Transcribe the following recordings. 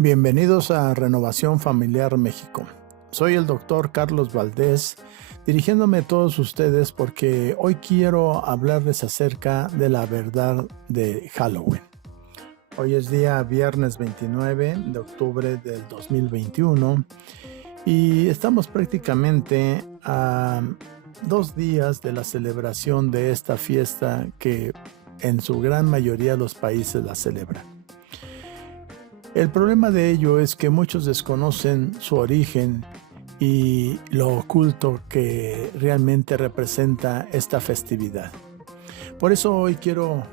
Bienvenidos a Renovación Familiar México. Soy el doctor Carlos Valdés, dirigiéndome a todos ustedes porque hoy quiero hablarles acerca de la verdad de Halloween. Hoy es día viernes 29 de octubre del 2021 y estamos prácticamente a 2 días de la celebración de esta fiesta que en su gran mayoría los países la celebran. El problema de ello es que muchos desconocen su origen y lo oculto que realmente representa esta festividad. Por eso hoy quiero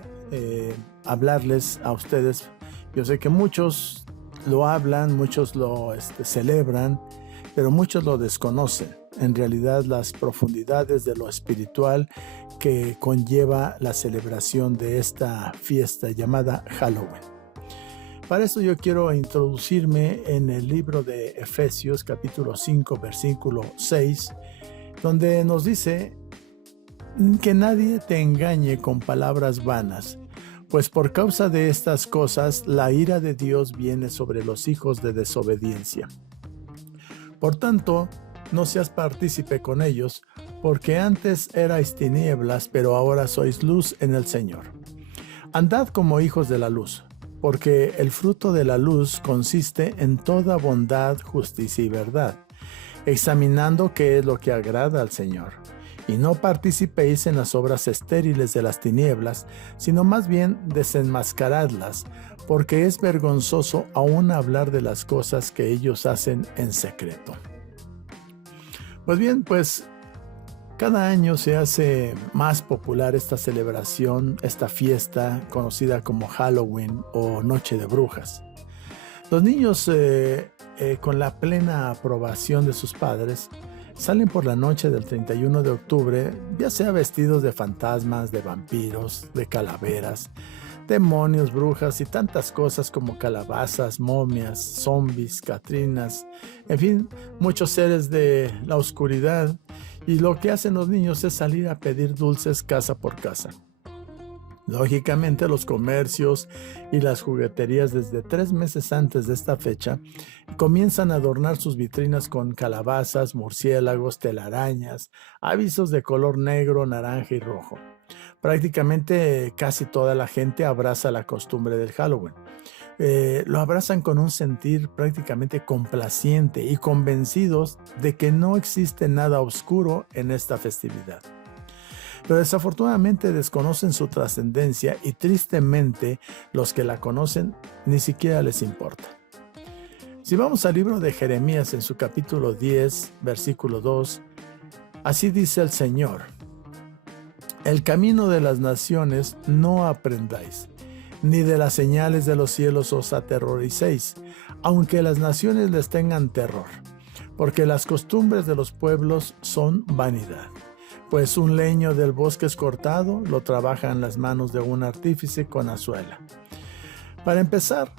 hablarles a ustedes. Yo sé que muchos lo hablan, muchos lo celebran, pero muchos lo desconocen. En realidad, las profundidades de lo espiritual que conlleva la celebración de esta fiesta llamada Halloween. Para esto yo quiero introducirme en el libro de Efesios capítulo 5 versículo 6, donde nos dice que nadie te engañe con palabras vanas, pues por causa de estas cosas la ira de Dios viene sobre los hijos de desobediencia. Por tanto, no seas partícipe con ellos, porque antes erais tinieblas, pero ahora sois luz en el Señor. Andad como hijos de la luz, porque el fruto de la luz consiste en toda bondad, justicia y verdad, examinando qué es lo que agrada al Señor. Y no participéis en las obras estériles de las tinieblas, sino más bien desenmascaradlas, porque es vergonzoso aún hablar de las cosas que ellos hacen en secreto. Pues bien, cada año se hace más popular esta celebración, esta fiesta conocida como Halloween o Noche de Brujas. Los niños, con la plena aprobación de sus padres, salen por la noche del 31 de octubre, ya sea vestidos de fantasmas, de vampiros, de calaveras, demonios, brujas y tantas cosas como calabazas, momias, zombies, catrinas, en fin, muchos seres de la oscuridad. Y lo que hacen los niños es salir a pedir dulces casa por casa. Lógicamente los comercios y las jugueterías desde 3 meses antes de esta fecha comienzan a adornar sus vitrinas con calabazas, murciélagos, telarañas, avisos de color negro, naranja y rojo. Prácticamente casi toda la gente abraza la costumbre del Halloween. Lo abrazan con un sentir prácticamente complaciente y convencidos de que no existe nada oscuro en esta festividad. Pero desafortunadamente desconocen su trascendencia y tristemente los que la conocen ni siquiera les importa. Si vamos al libro de Jeremías en su capítulo 10, versículo 2, así dice el Señor: el camino de las naciones no aprendáis, ni de las señales de los cielos os aterroricéis, aunque las naciones les tengan terror, porque las costumbres de los pueblos son vanidad. Pues un leño del bosque es cortado, lo trabajan las manos de un artífice con azuela. Para empezar,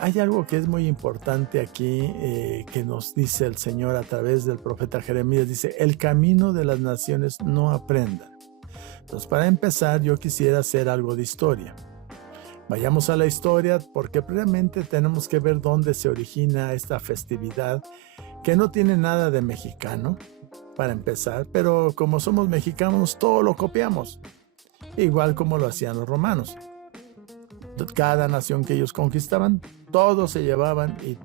hay algo que es muy importante aquí que nos dice el Señor a través del profeta Jeremías. Dice, el camino de las naciones no aprendan. Entonces, para empezar, yo quisiera hacer algo de historia. Vayamos a la historia porque previamente tenemos que ver dónde se origina esta festividad que no tiene nada de mexicano, para empezar, pero como somos mexicanos todo lo copiamos, igual como lo hacían los romanos. Cada nación que ellos conquistaban, todo se llevaban y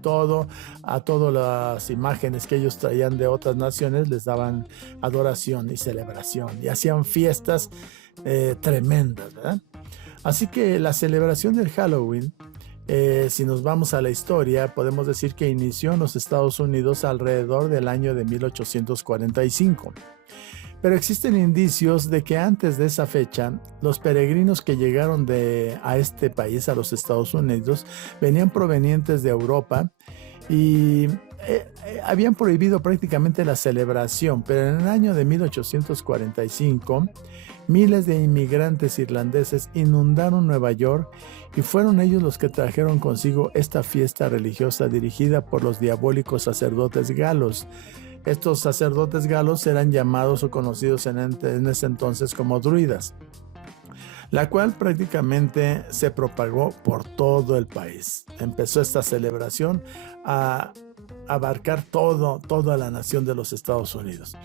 a todas las imágenes que ellos traían de otras naciones les daban adoración y celebración y hacían fiestas tremendas, ¿verdad? Así que la celebración del Halloween, si nos vamos a la historia, podemos decir que inició en los Estados Unidos alrededor del año de 1845. Pero existen indicios de que antes de esa fecha, los peregrinos que llegaron a este país, a los Estados Unidos, venían provenientes de Europa y habían prohibido prácticamente la celebración, pero en el año de 1845, miles de inmigrantes irlandeses inundaron Nueva York y fueron ellos los que trajeron consigo esta fiesta religiosa dirigida por los diabólicos sacerdotes galos. Estos sacerdotes galos eran llamados o conocidos en ese entonces como druidas. la cual prácticamente se propagó por todo el país. Empezó esta celebración a abarcar toda la nación de los Estados Unidos.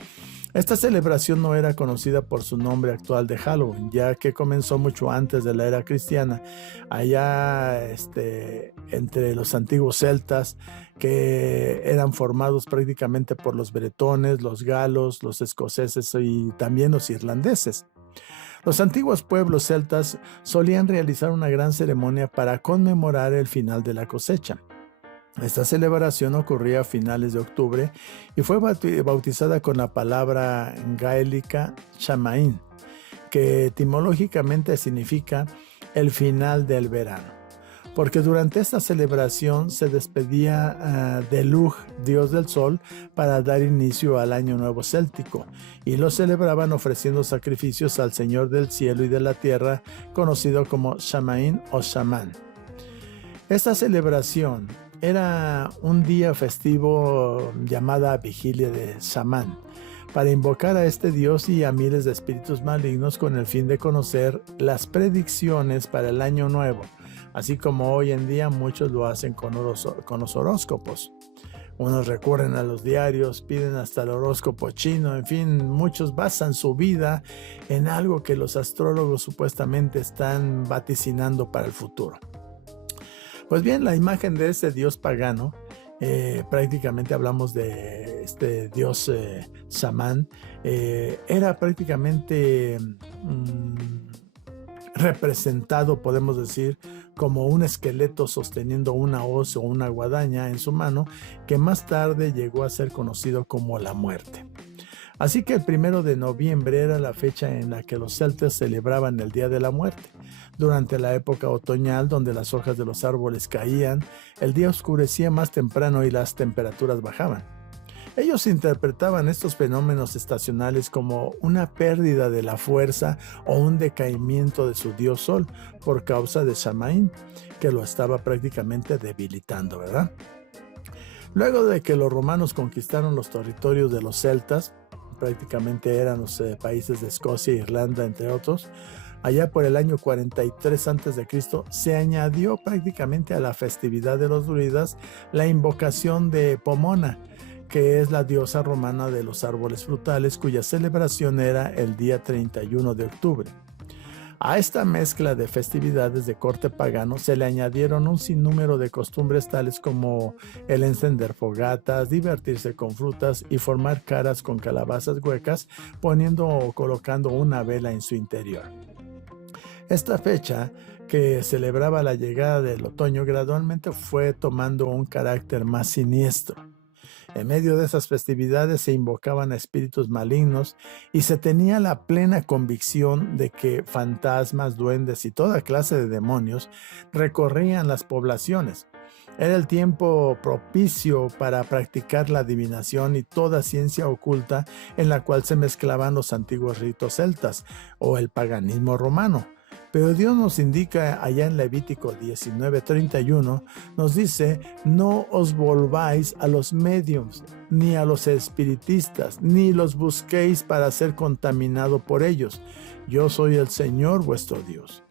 Esta celebración no era conocida por su nombre actual de Halloween, ya que comenzó mucho antes de la era cristiana, allá entre los antiguos celtas, que eran formados prácticamente por los bretones, los galos, los escoceses y también los irlandeses. Los antiguos pueblos celtas solían realizar una gran ceremonia para conmemorar el final de la cosecha. Esta celebración ocurría a finales de octubre y fue bautizada con la palabra gaélica Samaín, que etimológicamente significa el final del verano, porque durante esta celebración se despedía de Lugh, dios del sol, para dar inicio al año nuevo céltico, y lo celebraban ofreciendo sacrificios al Señor del cielo y de la tierra, conocido como Samaín o Shaman. Esta celebración era un día festivo llamada Vigilia de Samán, para invocar a este dios y a miles de espíritus malignos con el fin de conocer las predicciones para el año nuevo, así como hoy en día muchos lo hacen con los horóscopos. Unos recurren a los diarios, piden hasta el horóscopo chino, en fin, muchos basan su vida en algo que los astrólogos supuestamente están vaticinando para el futuro. Pues bien, la imagen de ese dios pagano, prácticamente hablamos de este dios Samán, era prácticamente representado, podemos decir, como un esqueleto sosteniendo una hoz o una guadaña en su mano, que más tarde llegó a ser conocido como la muerte. Así que el 1 de noviembre era la fecha en la que los celtas celebraban el Día de la Muerte. Durante la época otoñal, donde las hojas de los árboles caían, el día oscurecía más temprano y las temperaturas bajaban. Ellos interpretaban estos fenómenos estacionales como una pérdida de la fuerza o un decaimiento de su dios sol por causa de Samaín, que lo estaba prácticamente debilitando, ¿verdad? Luego de que los romanos conquistaron los territorios de los celtas, prácticamente eran los países de Escocia e Irlanda, entre otros, allá por el año 43 a.C., se añadió prácticamente a la festividad de los druidas la invocación de Pomona, que es la diosa romana de los árboles frutales, cuya celebración era el día 31 de octubre. A esta mezcla de festividades de corte pagano se le añadieron un sinnúmero de costumbres tales como el encender fogatas, divertirse con frutas y formar caras con calabazas huecas, poniendo o colocando una vela en su interior. Esta fecha, que celebraba la llegada del otoño, gradualmente fue tomando un carácter más siniestro. En medio de esas festividades se invocaban a espíritus malignos y se tenía la plena convicción de que fantasmas, duendes y toda clase de demonios recorrían las poblaciones. Era el tiempo propicio para practicar la adivinación y toda ciencia oculta en la cual se mezclaban los antiguos ritos celtas o el paganismo romano. Pero Dios nos indica allá en Levítico 19:31, nos dice: no os volváis a los médiums, ni a los espiritistas, ni los busquéis para ser contaminado por ellos. Yo soy el Señor vuestro Dios.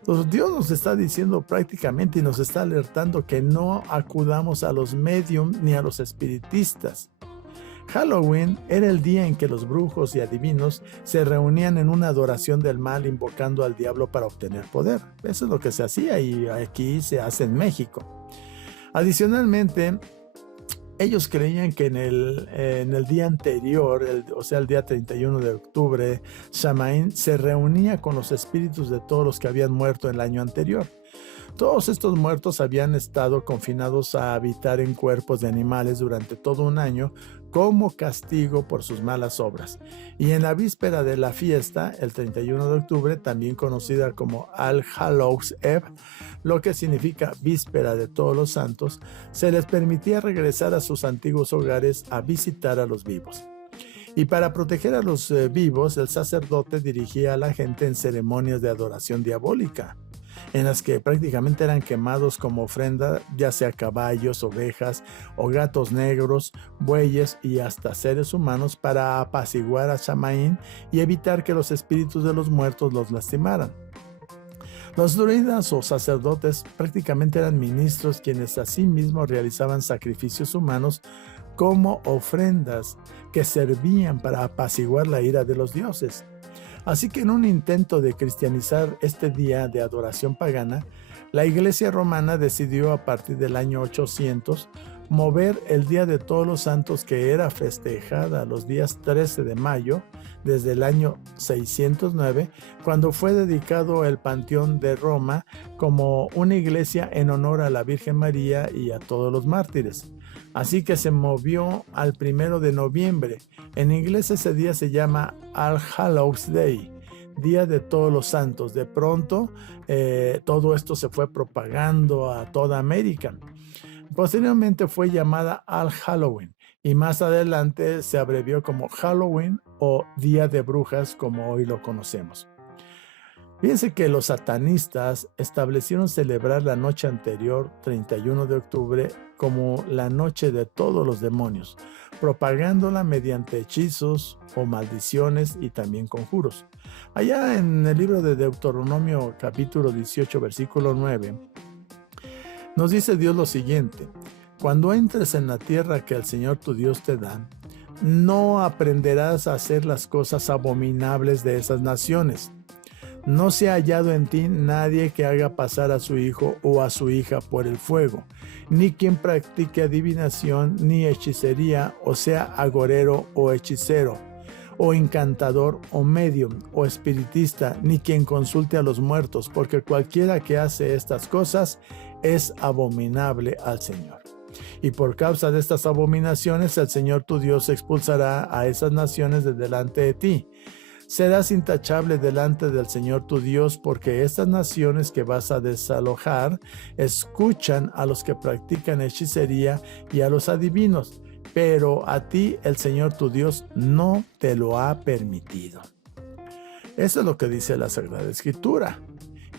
Entonces Dios nos está diciendo prácticamente y nos está alertando que no acudamos a los médiums ni a los espiritistas. Halloween era el día en que los brujos y adivinos se reunían en una adoración del mal invocando al diablo para obtener poder. Eso es lo que se hacía y aquí se hace en México. Adicionalmente, ellos creían que en el día anterior, o sea el día 31 de octubre, Samaín se reunía con los espíritus de todos los que habían muerto el año anterior. Todos estos muertos habían estado confinados a habitar en cuerpos de animales durante todo un año como castigo por sus malas obras. Y en la víspera de la fiesta, el 31 de octubre, también conocida como All Hallows Eve, lo que significa víspera de todos los santos, se les permitía regresar a sus antiguos hogares a visitar a los vivos. Y para proteger a los vivos, el sacerdote dirigía a la gente en ceremonias de adoración diabólica. en las que prácticamente eran quemados como ofrenda, ya sea caballos, ovejas o gatos negros, bueyes y hasta seres humanos para apaciguar a Samaín y evitar que los espíritus de los muertos los lastimaran. Los druidas o sacerdotes prácticamente eran ministros quienes asimismo realizaban sacrificios humanos como ofrendas que servían para apaciguar la ira de los dioses. Así que en un intento de cristianizar este día de adoración pagana, la Iglesia romana decidió a partir del año 800 mover el Día de Todos los Santos, que era festejada los días 13 de mayo desde el año 609, cuando fue dedicado el Panteón de Roma como una iglesia en honor a la Virgen María y a todos los mártires. Así que se movió al 1 de noviembre. En inglés ese día se llama All Hallows Day, Día de Todos los Santos. De pronto, todo esto se fue propagando a toda América. Posteriormente fue llamada All Halloween y más adelante se abrevió como Halloween o Día de Brujas, como hoy lo conocemos. Fíjense que los satanistas establecieron celebrar la noche anterior, 31 de octubre, como la noche de todos los demonios, propagándola mediante hechizos o maldiciones y también conjuros. Allá en el libro de Deuteronomio capítulo 18 versículo 9, nos dice Dios lo siguiente: cuando entres en la tierra que el Señor tu Dios te da, no aprenderás a hacer las cosas abominables de esas naciones. No se ha hallado en ti nadie que haga pasar a su hijo o a su hija por el fuego, ni quien practique adivinación ni hechicería, o sea, agorero o hechicero, o encantador o medium o espiritista, ni quien consulte a los muertos, porque cualquiera que hace estas cosas es abominable al Señor. Y por causa de estas abominaciones el Señor tu Dios expulsará a esas naciones de delante de ti. Serás intachable delante del Señor tu Dios, porque estas naciones que vas a desalojar escuchan a los que practican hechicería y a los adivinos, pero a ti el Señor tu Dios no te lo ha permitido. Eso es lo que dice la Sagrada Escritura.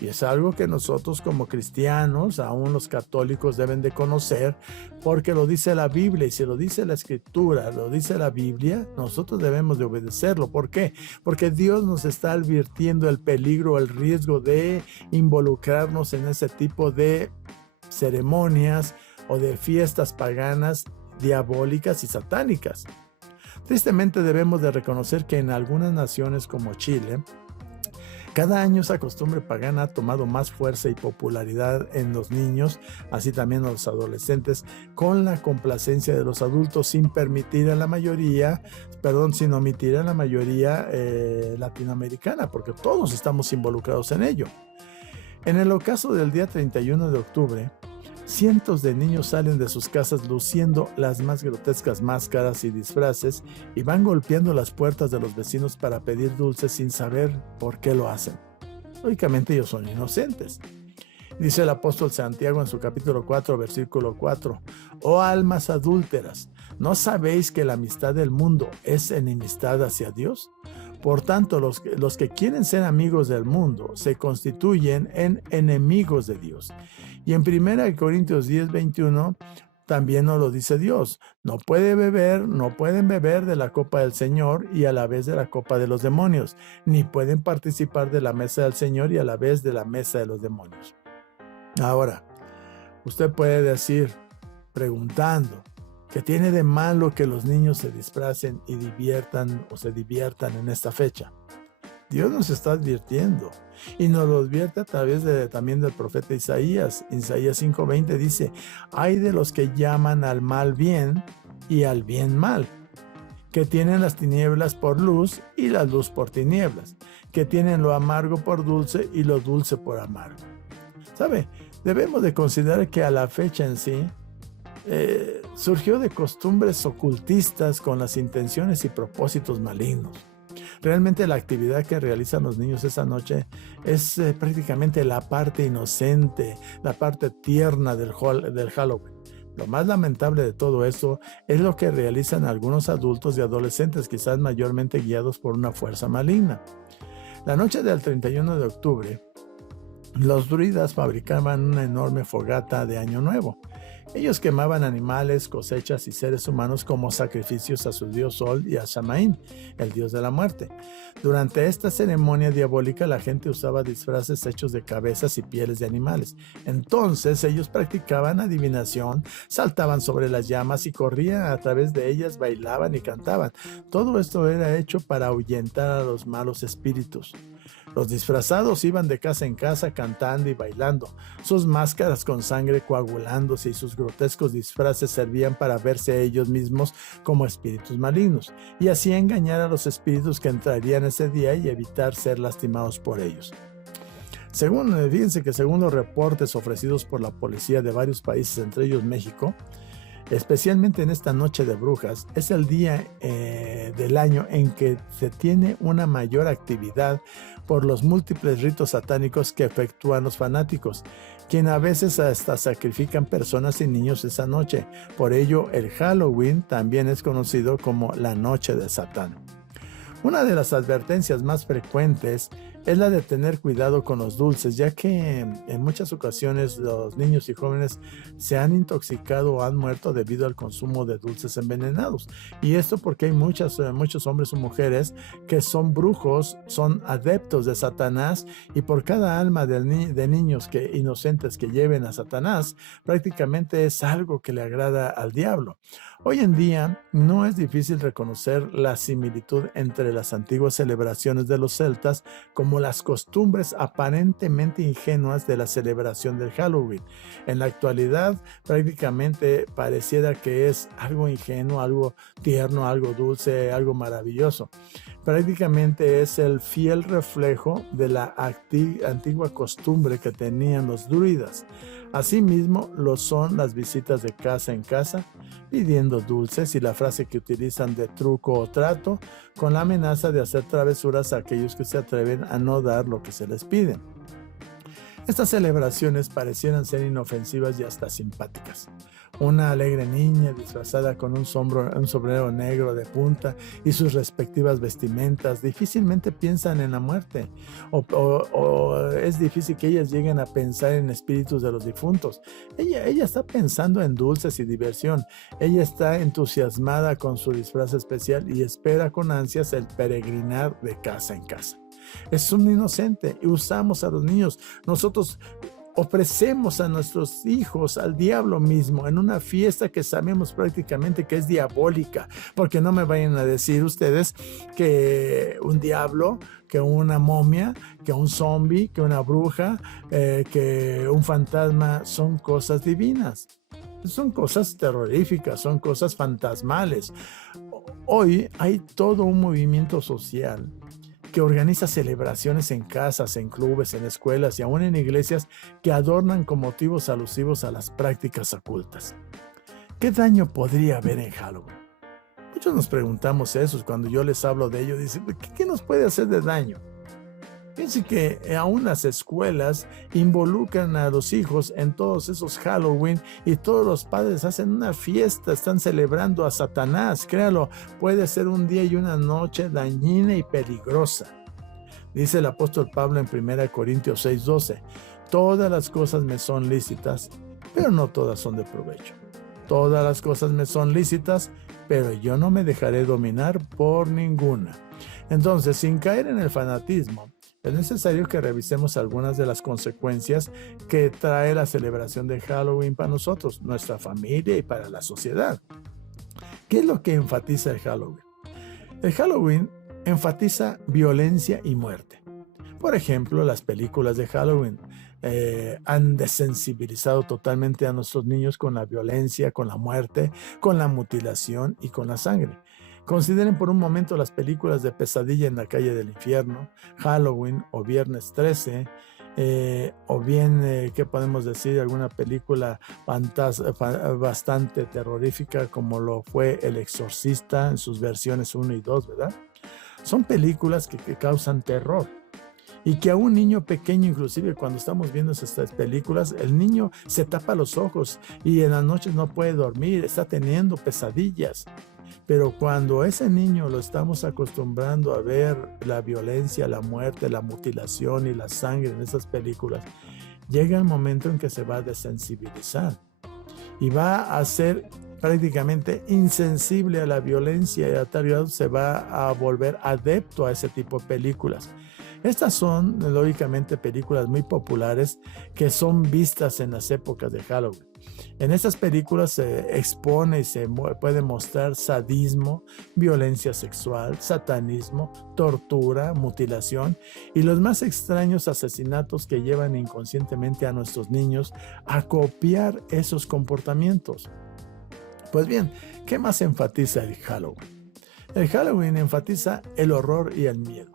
Y es algo que nosotros como cristianos, aún los católicos, deben de conocer, porque lo dice la Biblia, y si lo dice la Escritura, lo dice la Biblia, nosotros debemos de obedecerlo. ¿Por qué? Porque Dios nos está advirtiendo el peligro, el riesgo de involucrarnos en ese tipo de ceremonias o de fiestas paganas, diabólicas y satánicas. Tristemente debemos de reconocer que en algunas naciones como Chile, cada año esa costumbre pagana ha tomado más fuerza y popularidad en los niños, así también en los adolescentes, con la complacencia de los adultos, sin omitir a la mayoría latinoamericana, porque todos estamos involucrados en ello. En el ocaso del día 31 de octubre, cientos de niños salen de sus casas luciendo las más grotescas máscaras y disfraces y van golpeando las puertas de los vecinos para pedir dulces sin saber por qué lo hacen. Lógicamente ellos son inocentes. Dice el apóstol Santiago en su capítulo 4, versículo 4: «Oh almas adúlteras, ¿no sabéis que la amistad del mundo es enemistad hacia Dios? Por tanto, los que quieren ser amigos del mundo se constituyen en enemigos de Dios». Y en 1 Corintios 10, 21 también nos lo dice Dios: no pueden beber de la copa del Señor y a la vez de la copa de los demonios, ni pueden participar de la mesa del Señor y a la vez de la mesa de los demonios. Ahora, usted puede decir, preguntando, ¿qué tiene de malo que los niños se disfracen y se diviertan en esta fecha? Dios nos está advirtiendo y nos lo advierte a través también del profeta Isaías. Isaías 5:20 dice: «Ay de los que llaman al mal bien y al bien mal, que tienen las tinieblas por luz y la luz por tinieblas, que tienen lo amargo por dulce y lo dulce por amargo». ¿Sabe? Debemos de considerar que a la fecha en sí surgió de costumbres ocultistas con las intenciones y propósitos malignos. Realmente la actividad que realizan los niños esa noche es prácticamente la parte inocente, la parte tierna del Halloween. Lo más lamentable de todo esto es lo que realizan algunos adultos y adolescentes, quizás mayormente guiados por una fuerza maligna. La noche del 31 de octubre Los druidas fabricaban una enorme fogata de Año Nuevo. Ellos quemaban animales, cosechas y seres humanos como sacrificios a su dios Sol y a Samaín, el dios de la muerte. Durante esta ceremonia diabólica la gente usaba disfraces hechos de cabezas y pieles de animales. Entonces ellos practicaban adivinación, saltaban sobre las llamas y corrían a través de ellas, bailaban y cantaban. Todo esto era hecho para ahuyentar a los malos espíritus. Los disfrazados iban de casa en casa cantando y bailando. Sus máscaras con sangre coagulándose y sus grotescos disfraces servían para verse ellos mismos como espíritus malignos y así engañar a los espíritus que entrarían ese día y evitar ser lastimados por ellos. Fíjense que según los reportes ofrecidos por la policía de varios países, entre ellos México, especialmente en esta noche de brujas, es el día del año en que se tiene una mayor actividad por los múltiples ritos satánicos que efectúan los fanáticos, quienes a veces hasta sacrifican personas y niños esa noche. Por ello, el Halloween también es conocido como la Noche de Satán. Una de las advertencias más frecuentes es la de tener cuidado con los dulces, ya que en muchas ocasiones los niños y jóvenes se han intoxicado o han muerto debido al consumo de dulces envenenados. Y esto porque hay muchos hombres o mujeres que son brujos, son adeptos de Satanás, y por cada alma de niños inocentes que lleven a Satanás, prácticamente es algo que le agrada al diablo. Hoy en día no es difícil reconocer la similitud entre las antiguas celebraciones de los celtas como las costumbres aparentemente ingenuas de la celebración del Halloween. En la actualidad prácticamente pareciera que es algo ingenuo, algo tierno, algo dulce, algo maravilloso. Prácticamente es el fiel reflejo de la antigua costumbre que tenían los druidas. Asimismo lo son las visitas de casa en casa, pidiendo dulces, y la frase que utilizan de truco o trato, con la amenaza de hacer travesuras a aquellos que se atreven a no dar lo que se les pide. Estas celebraciones parecieran ser inofensivas y hasta simpáticas. Una alegre niña disfrazada con un sombrero negro de punta y sus respectivas vestimentas difícilmente piensan en la muerte, o es difícil que ellas lleguen a pensar en espíritus de los difuntos. Ella está pensando en dulces y diversión. Ella está entusiasmada con su disfraz especial y espera con ansias el peregrinar de casa en casa. Es un inocente y usamos a los niños. Nosotros ofrecemos a nuestros hijos al diablo mismo en una fiesta que sabemos prácticamente que es diabólica, porque no me vayan a decir ustedes que un diablo, que una momia, que un zombie, que una bruja, que un fantasma son cosas divinas. Son cosas terroríficas, son cosas fantasmales. Hoy hay todo un movimiento social que organiza celebraciones en casas, en clubes, en escuelas y aún en iglesias que adornan con motivos alusivos a las prácticas ocultas. ¿Qué daño podría haber en Halloween? Muchos nos preguntamos eso cuando yo les hablo de ello. Dicen, ¿qué nos puede hacer de daño? Fíjense que aún las escuelas involucran a los hijos en todos esos Halloween y todos los padres hacen una fiesta, están celebrando a Satanás. Créalo, puede ser un día y una noche dañina y peligrosa. Dice el apóstol Pablo en 1 Corintios 6:12, todas las cosas me son lícitas, pero no todas son de provecho. Todas las cosas me son lícitas, pero yo no me dejaré dominar por ninguna. Entonces, sin caer en el fanatismo, es necesario que revisemos algunas de las consecuencias que trae la celebración de Halloween para nosotros, nuestra familia y para la sociedad. ¿Qué es lo que enfatiza el Halloween? El Halloween enfatiza violencia y muerte. Por ejemplo, las películas de Halloween han desensibilizado totalmente a nuestros niños con la violencia, con la muerte, con la mutilación y con la sangre. Consideren por un momento las películas de Pesadilla en la calle del infierno, Halloween o Viernes 13, o bien, ¿qué podemos decir? Alguna película bastante terrorífica como lo fue El Exorcista en sus versiones 1 y 2, ¿verdad? Son películas que causan terror. Y que a un niño pequeño, inclusive cuando estamos viendo estas películas, el niño se tapa los ojos y en las noches no puede dormir, está teniendo pesadillas. Pero cuando ese niño lo estamos acostumbrando a ver la violencia, la muerte, la mutilación y la sangre en esas películas, llega el momento en que se va a desensibilizar y va a ser prácticamente insensible a la violencia y a tal grado se va a volver adepto a ese tipo de películas. Estas son, lógicamente, películas muy populares que son vistas en las épocas de Halloween. En estas películas se expone y se puede mostrar sadismo, violencia sexual, satanismo, tortura, mutilación y los más extraños asesinatos que llevan inconscientemente a nuestros niños a copiar esos comportamientos. Pues bien, ¿qué más enfatiza el Halloween? El Halloween enfatiza el horror y el miedo.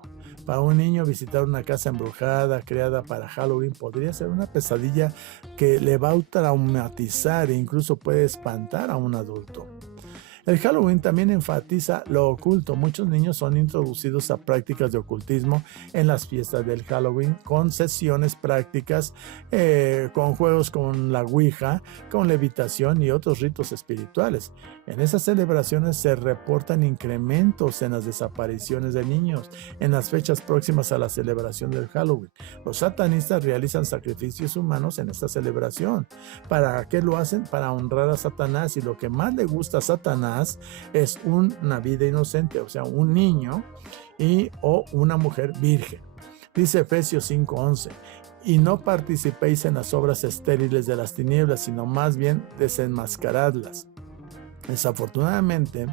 Para un niño, visitar una casa embrujada creada para Halloween podría ser una pesadilla que le va a traumatizar e incluso puede espantar a un adulto. El Halloween también enfatiza lo oculto. Muchos niños son introducidos a prácticas de ocultismo en las fiestas del Halloween con sesiones prácticas, con juegos con la Ouija, con levitación y otros ritos espirituales. En esas celebraciones se reportan incrementos en las desapariciones de niños en las fechas próximas a la celebración del Halloween. Los satanistas realizan sacrificios humanos en esta celebración. ¿Para qué lo hacen? Para honrar a Satanás, y lo que más le gusta a Satanás es una vida inocente, o sea, un niño o una mujer virgen. Dice Efesios 5:11, y no participéis en las obras estériles de las tinieblas, sino más bien desenmascaradlas. Desafortunadamente,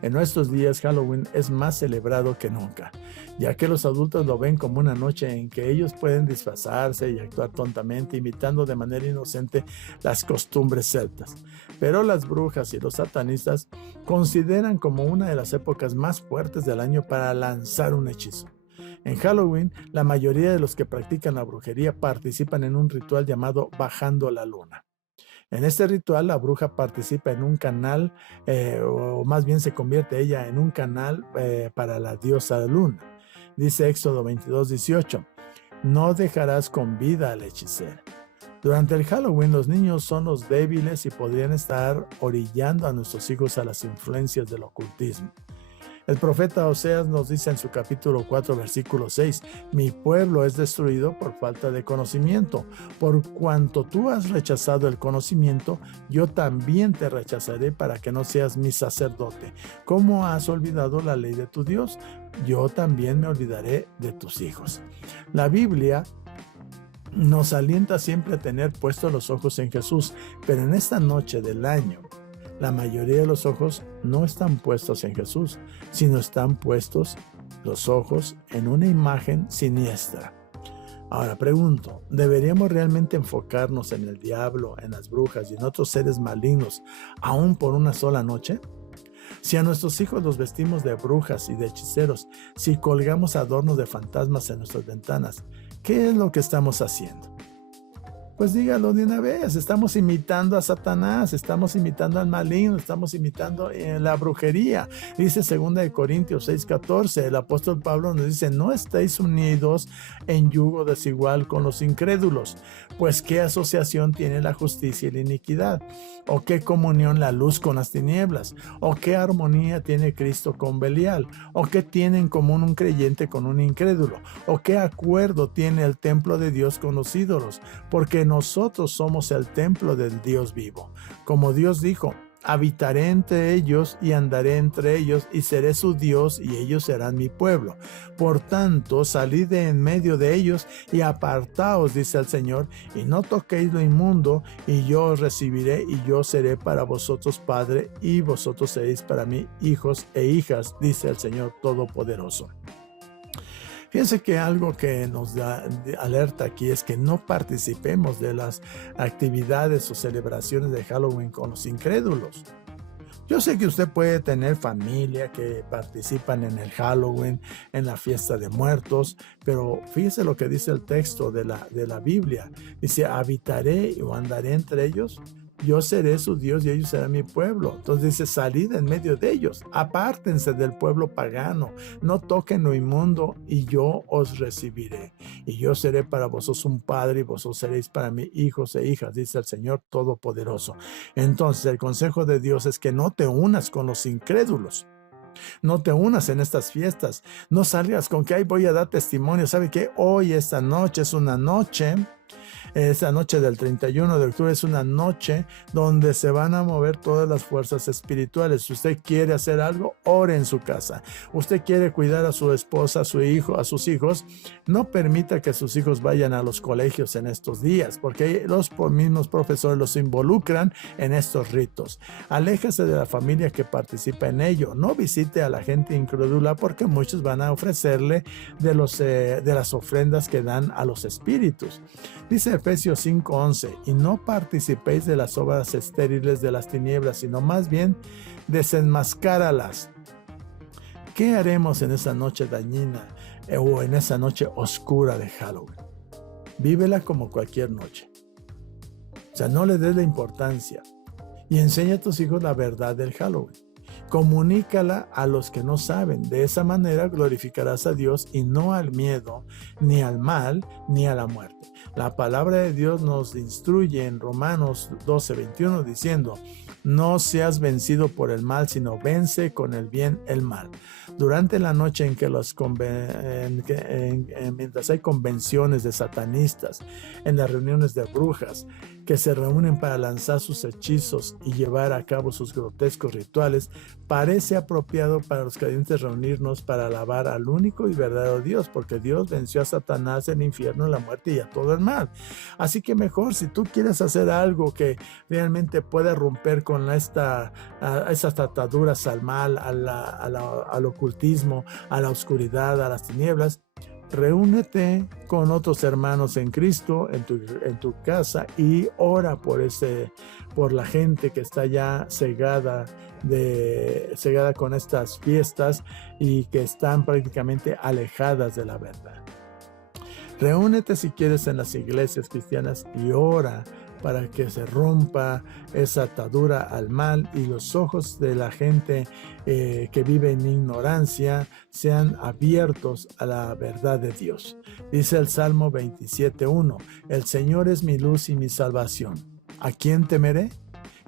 en nuestros días Halloween es más celebrado que nunca, ya que los adultos lo ven como una noche en que ellos pueden disfrazarse y actuar tontamente, imitando de manera inocente las costumbres celtas. Pero las brujas y los satanistas consideran como una de las épocas más fuertes del año para lanzar un hechizo. En Halloween, la mayoría de los que practican la brujería participan en un ritual llamado Bajando la Luna. En este ritual, la bruja participa en un canal, o más bien se convierte ella en un canal para la diosa Luna. Dice Éxodo 22:18, no dejarás con vida al hechicero. Durante el Halloween, los niños son los débiles y podrían estar orillando a nuestros hijos a las influencias del ocultismo. El profeta Oseas nos dice en su capítulo 4, versículo 6, mi pueblo es destruido por falta de conocimiento. Por cuanto tú has rechazado el conocimiento, yo también te rechazaré para que no seas mi sacerdote. ¿Cómo has olvidado la ley de tu Dios? Yo también me olvidaré de tus hijos. La Biblia nos alienta siempre a tener puestos los ojos en Jesús, pero en esta noche del año, la mayoría de los ojos no están puestos en Jesús, sino están puestos los ojos en una imagen siniestra. Ahora pregunto, ¿deberíamos realmente enfocarnos en el diablo, en las brujas y en otros seres malignos, aún por una sola noche? Si a nuestros hijos los vestimos de brujas y de hechiceros, si colgamos adornos de fantasmas en nuestras ventanas, ¿qué es lo que estamos haciendo? Pues dígalo de una vez, estamos imitando a Satanás, estamos imitando al maligno, estamos imitando la brujería. Dice 2 Corintios 6:14, el apóstol Pablo nos dice, no estéis unidos en yugo desigual con los incrédulos, pues qué asociación tiene la justicia y la iniquidad, o qué comunión la luz con las tinieblas, o qué armonía tiene Cristo con Belial, o qué tiene en común un creyente con un incrédulo, o qué acuerdo tiene el templo de Dios con los ídolos, porque nosotros somos el templo del Dios vivo. Como Dios dijo, habitaré entre ellos y andaré entre ellos y seré su Dios y ellos serán mi pueblo. Por tanto, salid de en medio de ellos y apartaos, dice el Señor, y no toquéis lo inmundo, y yo os recibiré y yo seré para vosotros Padre y vosotros seréis para mí hijos e hijas, dice el Señor Todopoderoso. Fíjense que algo que nos da alerta aquí es que no participemos de las actividades o celebraciones de Halloween con los incrédulos. Yo sé que usted puede tener familia que participan en el Halloween, en la fiesta de muertos, pero fíjese lo que dice el texto de la Biblia. Dice, habitaré o andaré entre ellos. yo seré su Dios y ellos serán mi pueblo. Entonces dice, salid en medio de ellos, apártense del pueblo pagano, no toquen lo inmundo y yo os recibiré. Y yo seré para vosotros un padre y vosotros seréis para mí hijos e hijas, dice el Señor Todopoderoso. Entonces el consejo de Dios es que no te unas con los incrédulos. No te unas en estas fiestas. No salgas con que ahí voy a dar testimonio. ¿Sabe qué? Hoy, esta noche es una noche. Esa noche del 31 de octubre es una noche donde se van a mover todas las fuerzas espirituales. Si usted quiere hacer algo, ore en su casa. Usted quiere cuidar a su esposa, a su hijo, a sus hijos, no permita que sus hijos vayan a los colegios en estos días, porque los mismos profesores los involucran en estos ritos. Aléjese de la familia que participa en ello. No visite a la gente incrédula, porque muchos van a ofrecerle de las ofrendas que dan a los espíritus. Dice Efesios 5:11, y no participéis de las obras estériles de las tinieblas, sino más bien desenmascáralas. ¿Qué haremos en esa noche dañina o en esa noche oscura de Halloween? Vívela como cualquier noche. O sea, no le des la importancia y enseña a tus hijos la verdad del Halloween. Comunícala a los que no saben. De esa manera glorificarás a Dios y no al miedo, ni al mal, ni a la muerte. La palabra de Dios nos instruye en Romanos 12:21 diciendo, no seas vencido por el mal, sino vence con el bien el mal. Durante la noche en que mientras hay convenciones de satanistas, en las reuniones de brujas, que se reúnen para lanzar sus hechizos y llevar a cabo sus grotescos rituales, parece apropiado para los creyentes reunirnos para alabar al único y verdadero Dios, porque Dios venció a Satanás, el infierno, la muerte y a todo el mal. Así que mejor, si tú quieres hacer algo que realmente pueda romper con esas ataduras al mal, al ocultismo, a la oscuridad, a las tinieblas, reúnete con otros hermanos en Cristo en tu casa y ora por la gente que está ya cegada con estas fiestas y que están prácticamente alejadas de la verdad. Reúnete si quieres en las iglesias cristianas y ora para que se rompa esa atadura al mal y los ojos de la gente que vive en ignorancia sean abiertos a la verdad de Dios. Dice el Salmo 27:1, el Señor es mi luz y mi salvación. ¿A quién temeré?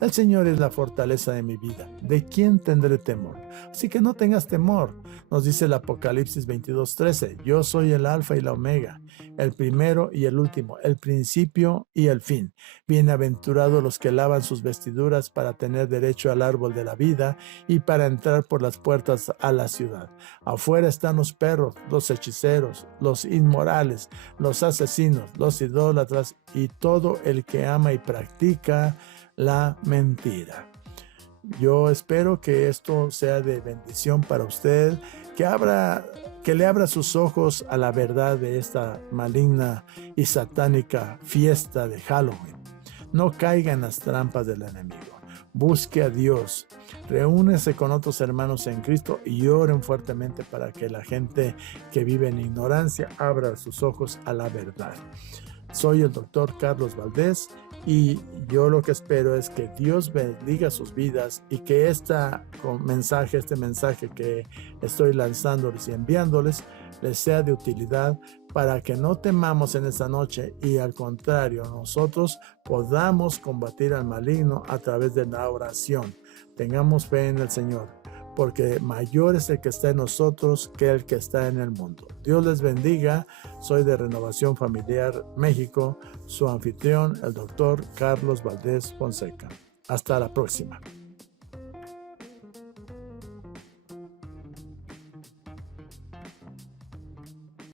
El Señor es la fortaleza de mi vida. ¿De quién tendré temor? Así que no tengas temor. Nos dice el Apocalipsis 22:13. Yo soy el Alfa y la Omega, el primero y el último, el principio y el fin. Bienaventurados los que lavan sus vestiduras para tener derecho al árbol de la vida y para entrar por las puertas a la ciudad. Afuera están los perros, los hechiceros, los inmorales, los asesinos, los idólatras y todo el que ama y practica la mentira. Yo espero que esto sea de bendición para usted, que le abra sus ojos a la verdad de esta maligna y satánica fiesta de Halloween. No caiga en las trampas del enemigo. Busque a Dios, reúnese con otros hermanos en Cristo y oren fuertemente para que la gente que vive en ignorancia abra sus ojos a la verdad. Soy el doctor Carlos Valdés y yo lo que espero es que Dios bendiga sus vidas y que este mensaje que estoy lanzándoles y enviándoles les sea de utilidad para que no temamos en esta noche y al contrario, nosotros podamos combatir al maligno a través de la oración. Tengamos fe en el Señor, porque mayor es el que está en nosotros que el que está en el mundo. Dios les bendiga. Soy de Renovación Familiar México, su anfitrión, el doctor Carlos Valdés Fonseca. Hasta la próxima.